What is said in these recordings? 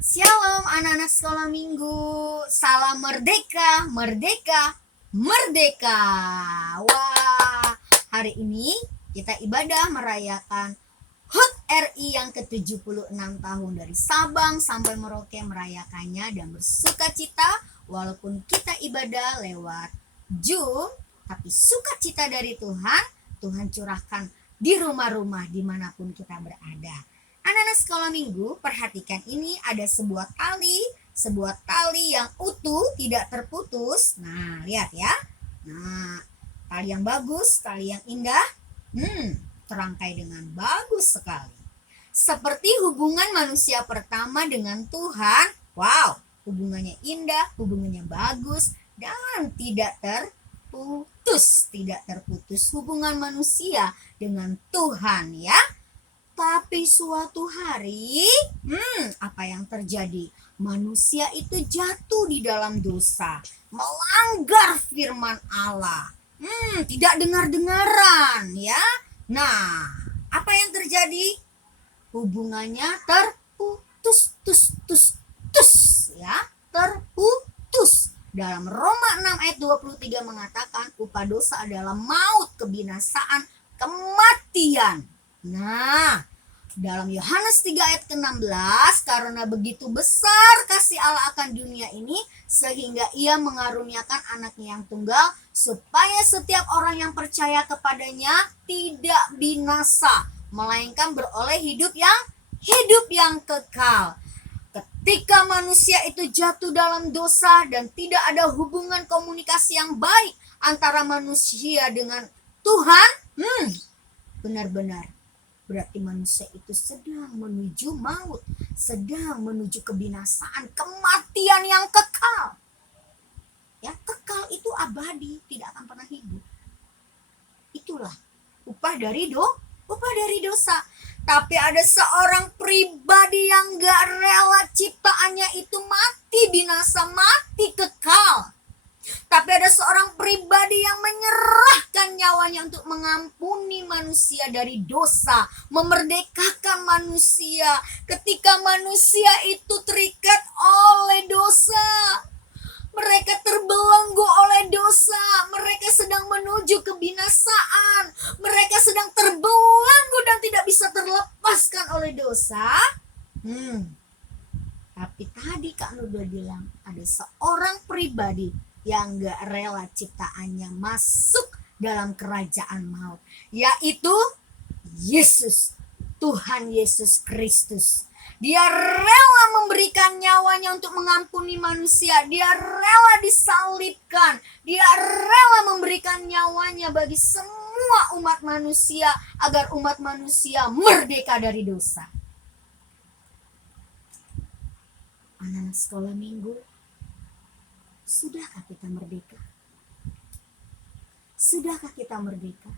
Shalom anak-anak sekolah minggu. Salam merdeka, merdeka, merdeka. Wah, hari ini kita ibadah merayakan HUT RI yang ke-76 tahun. Dari Sabang sampai Merauke merayakannya dan bersuka cita. Walaupun kita ibadah lewat Zoom, tapi sukacita dari Tuhan, Tuhan curahkan di rumah-rumah dimanapun kita berada. Anak-anak sekolah minggu, perhatikan ini ada sebuah tali yang utuh, tidak terputus. Nah, lihat ya. Nah, tali yang bagus, tali yang indah, terangkai dengan bagus sekali. Seperti hubungan manusia pertama dengan Tuhan, wow, hubungannya indah, hubungannya bagus, dan tidak terputus hubungan manusia dengan Tuhan ya. Tapi suatu hari, apa yang terjadi? Manusia itu jatuh di dalam dosa, melanggar firman Allah. Tidak dengar-dengaran ya. Nah, apa yang terjadi? Hubungannya terputus, ya, terputus. Dalam Roma 6 ayat 23 mengatakan upah dosa adalah maut, kebinasaan, kematian. Nah, dalam Yohanes 3 ayat ke-16, karena begitu besar kasih Allah akan dunia ini, sehingga ia mengaruniakan anaknya yang tunggal, supaya setiap orang yang percaya kepadanya tidak binasa, melainkan beroleh hidup yang kekal. Ketika manusia itu jatuh dalam dosa dan tidak ada hubungan komunikasi yang baik antara manusia dengan Tuhan, benar-benar berarti manusia itu sedang menuju maut, sedang menuju kebinasaan, kematian yang kekal. Ya, kekal itu abadi, tidak akan pernah hidup. Itulah upah dari dosa. Tapi ada seorang pribadi yang gak rela ciptaannya itu mati binasa, mati kekal. Tapi ada seorang pribadi yang menyerahkan nyawanya untuk mengampuni manusia dari dosa, memerdekakan manusia ketika manusia itu terikat oleh dosa. Mereka terbelenggu oleh dosa, mereka sedang menuju kebinasaan, mereka sedang terbelenggu dan tidak bisa terlepaskan oleh dosa. Tapi tadi Kak Nuda bilang ada seorang pribadi yang gak rela ciptaannya masuk dalam kerajaan maut, yaitu Yesus, Tuhan Yesus Kristus. Dia rela memberikan nyawanya untuk mengampuni manusia. Dia rela disalibkan. Dia rela memberikan nyawanya bagi semua umat manusia agar umat manusia merdeka dari dosa. Anak-anak sekolah minggu, sudahkah kita merdeka? Sudahkah kita merdeka?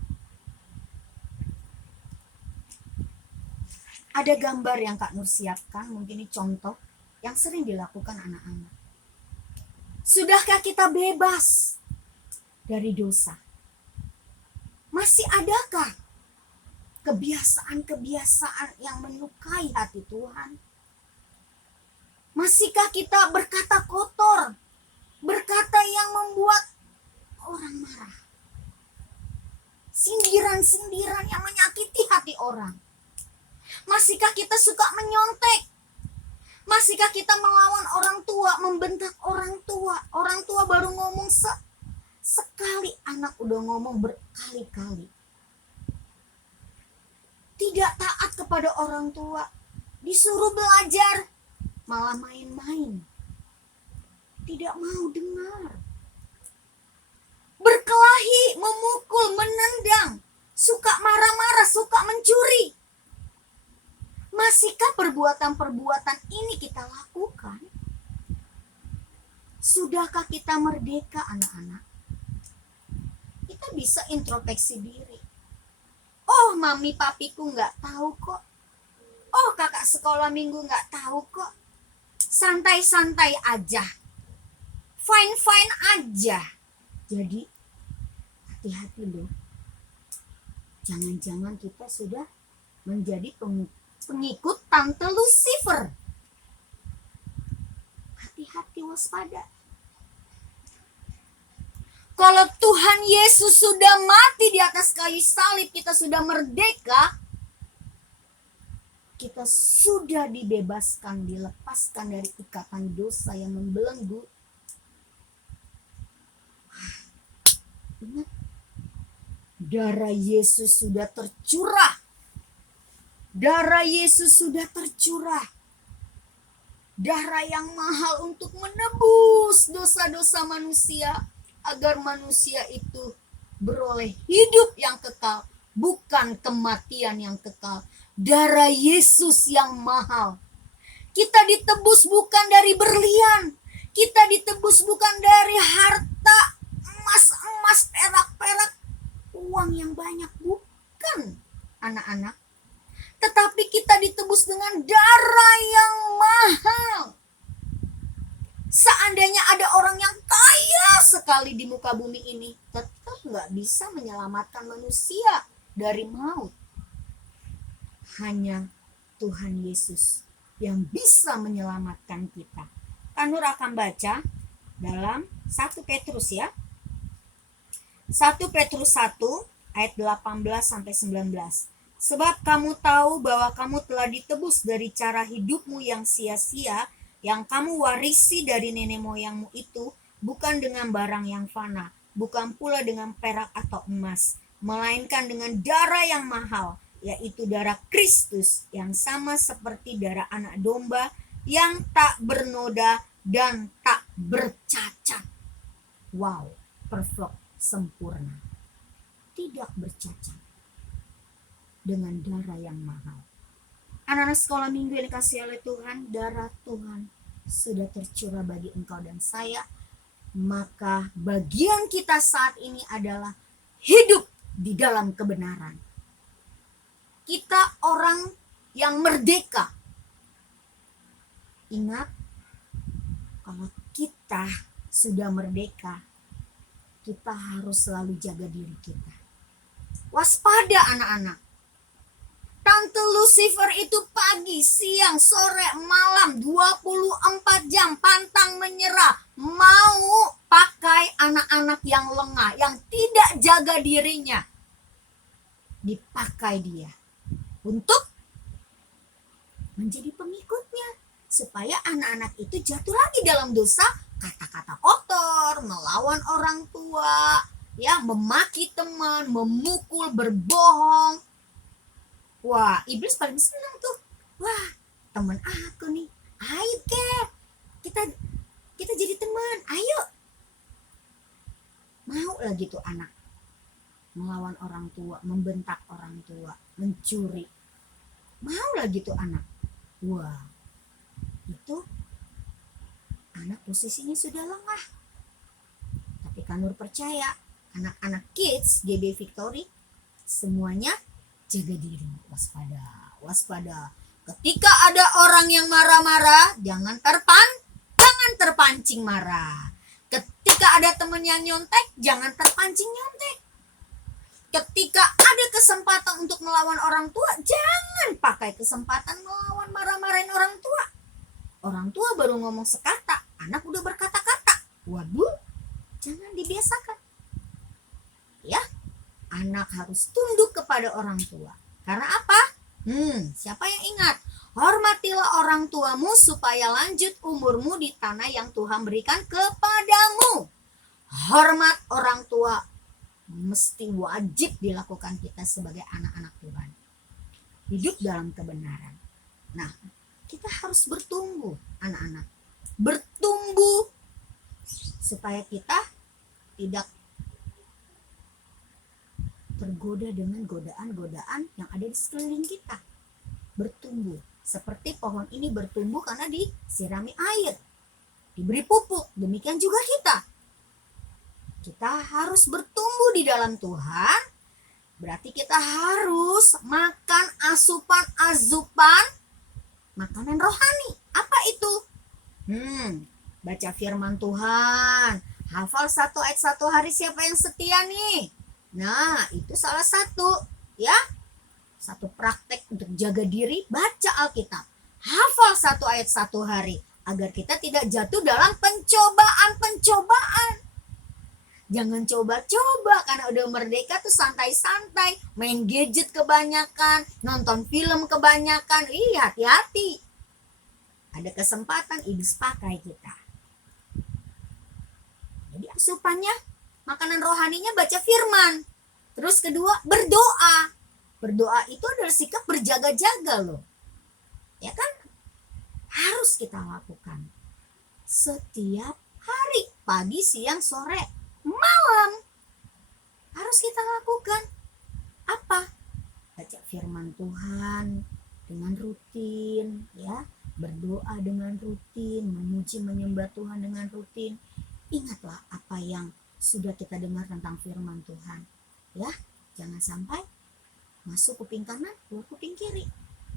Ada gambar yang Kak Nur siapkan, mungkin ini contoh yang sering dilakukan anak-anak. Sudahkah kita bebas dari dosa? Masih adakah kebiasaan-kebiasaan yang menyukai hati Tuhan? Masihkah kita berkata kotor, berkata yang membuat orang marah? Sindiran-sindiran yang menyakiti hati orang. Masihkah kita suka menyontek? Masihkah kita melawan orang tua, membentak orang tua? Orang tua baru ngomong sekali, anak udah ngomong berkali-kali. Tidak taat kepada orang tua, disuruh belajar, malah main-main. Tidak mau dengar. Berkelahi, memukul, menendang, suka marah-marah, suka mencuri. Masihkah perbuatan-perbuatan ini kita lakukan? Sudahkah kita merdeka anak-anak? Kita bisa introspeksi diri. Oh, mami papiku gak tahu kok. Oh, kakak sekolah minggu gak tahu kok. Santai-santai aja. Fine-fine aja. Jadi, hati-hati loh. Jangan-jangan kita sudah menjadi pengikut Tante Lucifer. hati-hati, waspada. Kalau Tuhan Yesus sudah mati di atas kayu salib, kita sudah merdeka, kita sudah dibebaskan, dilepaskan dari ikatan dosa yang membelenggu. Ingat, darah Yesus sudah tercurah. Darah Yesus sudah tercurah. Darah yang mahal untuk menebus dosa-dosa manusia, agar manusia itu beroleh hidup yang kekal, bukan kematian yang kekal. Darah Yesus yang mahal. Kita ditebus bukan dari berlian, kita ditebus bukan dari harta, emas, perak, uang yang banyak, bukan, anak-anak. Tetapi kita ditebus dengan darah yang mahal. Seandainya ada orang yang kaya sekali di muka bumi ini, tetap gak bisa menyelamatkan manusia dari maut. Hanya Tuhan Yesus yang bisa menyelamatkan kita. Kanur akan baca dalam 1 Petrus ya. 1 Petrus 1 ayat 18-19. Sebab kamu tahu bahwa kamu telah ditebus dari cara hidupmu yang sia-sia, yang kamu warisi dari nenek moyangmu itu, bukan dengan barang yang fana, bukan pula dengan perak atau emas, melainkan dengan darah yang mahal, yaitu darah Kristus, yang sama seperti darah anak domba, yang tak bernoda dan tak bercacat. Wow, perfect, sempurna, tidak bercacat, dengan darah yang mahal. Anak-anak sekolah minggu yang dikasihi oleh Tuhan, darah Tuhan sudah tercurah bagi engkau dan saya. Maka bagian kita saat ini adalah hidup di dalam kebenaran. Kita orang yang merdeka. Ingat, kalau kita sudah merdeka, kita harus selalu jaga diri kita. Waspada anak-anak. Tante Lucifer itu pagi, siang, sore, malam, 24 jam pantang menyerah. Mau pakai anak-anak yang lengah, yang tidak jaga dirinya. Dipakai dia untuk menjadi pengikutnya. Supaya anak-anak itu jatuh lagi dalam dosa, kata-kata kotor, melawan orang tua, ya, memaki teman, memukul, berbohong. Wah, iblis paling senang tuh. Wah, teman aku nih. Ayo ke, kita jadi teman. Ayo. Mau lagi tuh anak melawan orang tua, membentak orang tua, mencuri. Mau lagi tuh anak. Wah, itu anak posisinya sudah lengah. Tapi Kanur percaya, anak-anak kids GB Victory semuanya jaga diri, waspada. Ketika ada orang yang marah-marah, jangan terpancing marah. Ketika ada teman yang nyontek, jangan terpancing nyontek. Ketika ada kesempatan untuk melawan orang tua, jangan pakai kesempatan melawan, marah-marahin orang tua. Orang tua baru ngomong sekata, anak udah berkata-kata. Waduh, jangan dibiasakan. Ya. Anak harus tunduk kepada orang tua. Karena apa? Siapa yang ingat? Hormatilah orang tuamu supaya lanjut umurmu di tanah yang Tuhan berikan kepadamu. Hormat orang tua mesti wajib dilakukan kita sebagai anak-anak Tuhan. Hidup dalam kebenaran. Nah, kita harus bertumbuh, anak-anak. Bertumbuh supaya kita tidak tergoda dengan godaan-godaan yang ada di sekeliling kita. Bertumbuh. Seperti pohon ini bertumbuh karena disirami air, diberi pupuk. Demikian juga kita. Kita harus bertumbuh di dalam Tuhan. Berarti kita harus makan asupan makanan rohani. Apa itu? Baca firman Tuhan. Hafal 1 ayat 1 hari. Siapa yang setia nih? Nah, itu salah satu, ya. Satu praktek untuk jaga diri, baca Alkitab. Hafal 1 ayat 1 hari. agar kita tidak jatuh dalam pencobaan-pencobaan. Jangan coba-coba karena udah merdeka tuh santai-santai, main gadget kebanyakan, nonton film kebanyakan. Hati-hati. Ada kesempatan iblis pakai kita. Jadi asupannya, makanan rohaninya baca firman. Terus kedua, berdoa. Berdoa itu adalah sikap berjaga-jaga loh. Ya kan? Harus kita lakukan. Setiap hari, pagi, siang, sore, malam. Harus kita lakukan. Apa? Baca firman Tuhan dengan rutin, ya. Berdoa dengan rutin, memuji menyembah Tuhan dengan rutin. Ingatlah apa yang sudah kita dengar tentang firman Tuhan, ya. Jangan sampai masuk kuping kanan, keluar kuping kiri.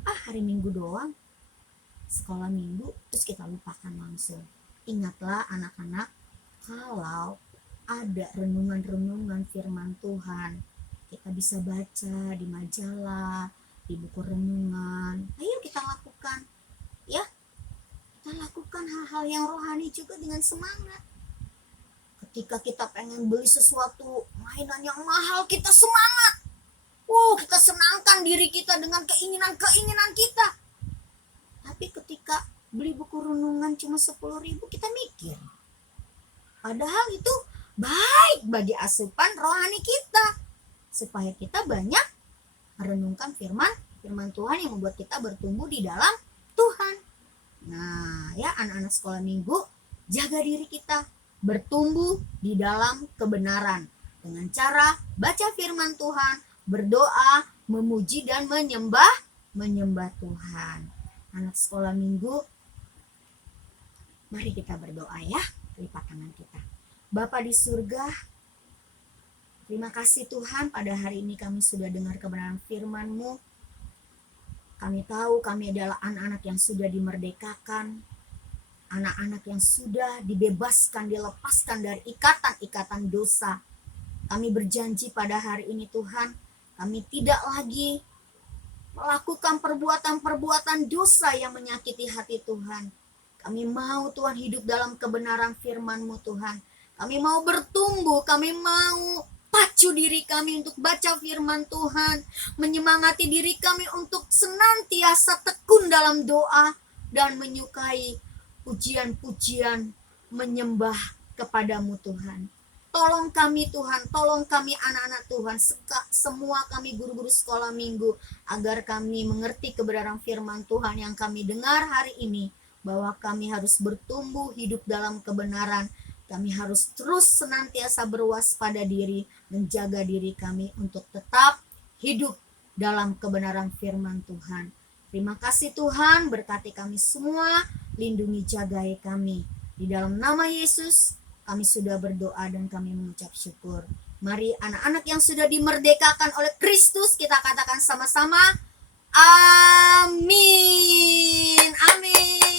Hari Minggu doang, sekolah minggu, terus kita lupakan langsung. Ingatlah anak-anak, kalau ada renungan-renungan firman Tuhan, kita bisa baca di majalah, di buku renungan. Ayo kita lakukan, ya. Kita lakukan hal-hal yang rohani juga dengan semangat. Ketika kita pengen beli sesuatu mainan yang mahal, kita semangat. Kita senangkan diri kita dengan keinginan-keinginan kita. Tapi ketika beli buku renungan cuma 10.000, kita mikir. Padahal itu baik bagi asupan rohani kita. Supaya kita banyak merenungkan firman Tuhan yang membuat kita bertumbuh di dalam Tuhan. Nah, ya anak-anak sekolah minggu, jaga diri kita bertumbuh di dalam kebenaran dengan cara baca firman Tuhan, berdoa, memuji dan menyembah Tuhan. Anak sekolah minggu, mari kita berdoa ya, lipat tangan kita. Bapa di surga, terima kasih Tuhan, pada hari ini kami sudah dengar kebenaran firman-Mu. Kami tahu kami adalah anak-anak yang sudah dimerdekakan, anak-anak yang sudah dibebaskan, dilepaskan dari ikatan-ikatan dosa. Kami berjanji pada hari ini Tuhan, kami tidak lagi melakukan perbuatan-perbuatan dosa yang menyakiti hati Tuhan. Kami mau Tuhan hidup dalam kebenaran firman-Mu Tuhan. Kami mau bertumbuh, kami mau pacu diri kami untuk baca firman Tuhan, menyemangati diri kami untuk senantiasa tekun dalam doa dan menyukai pujian-pujian menyembah kepadamu Tuhan. Tolong kami Tuhan, tolong kami anak-anak Tuhan, semua kami guru-guru sekolah minggu, agar kami mengerti kebenaran firman Tuhan yang kami dengar hari ini, bahwa kami harus bertumbuh hidup dalam kebenaran. Kami harus terus senantiasa berwaspada diri, menjaga diri kami untuk tetap hidup dalam kebenaran firman Tuhan. Terima kasih Tuhan, berkati kami semua, lindungi jagai kami. Di dalam nama Yesus, kami sudah berdoa dan kami mengucap syukur. Mari anak-anak yang sudah dimerdekakan oleh Kristus, kita katakan sama-sama, amin, amin.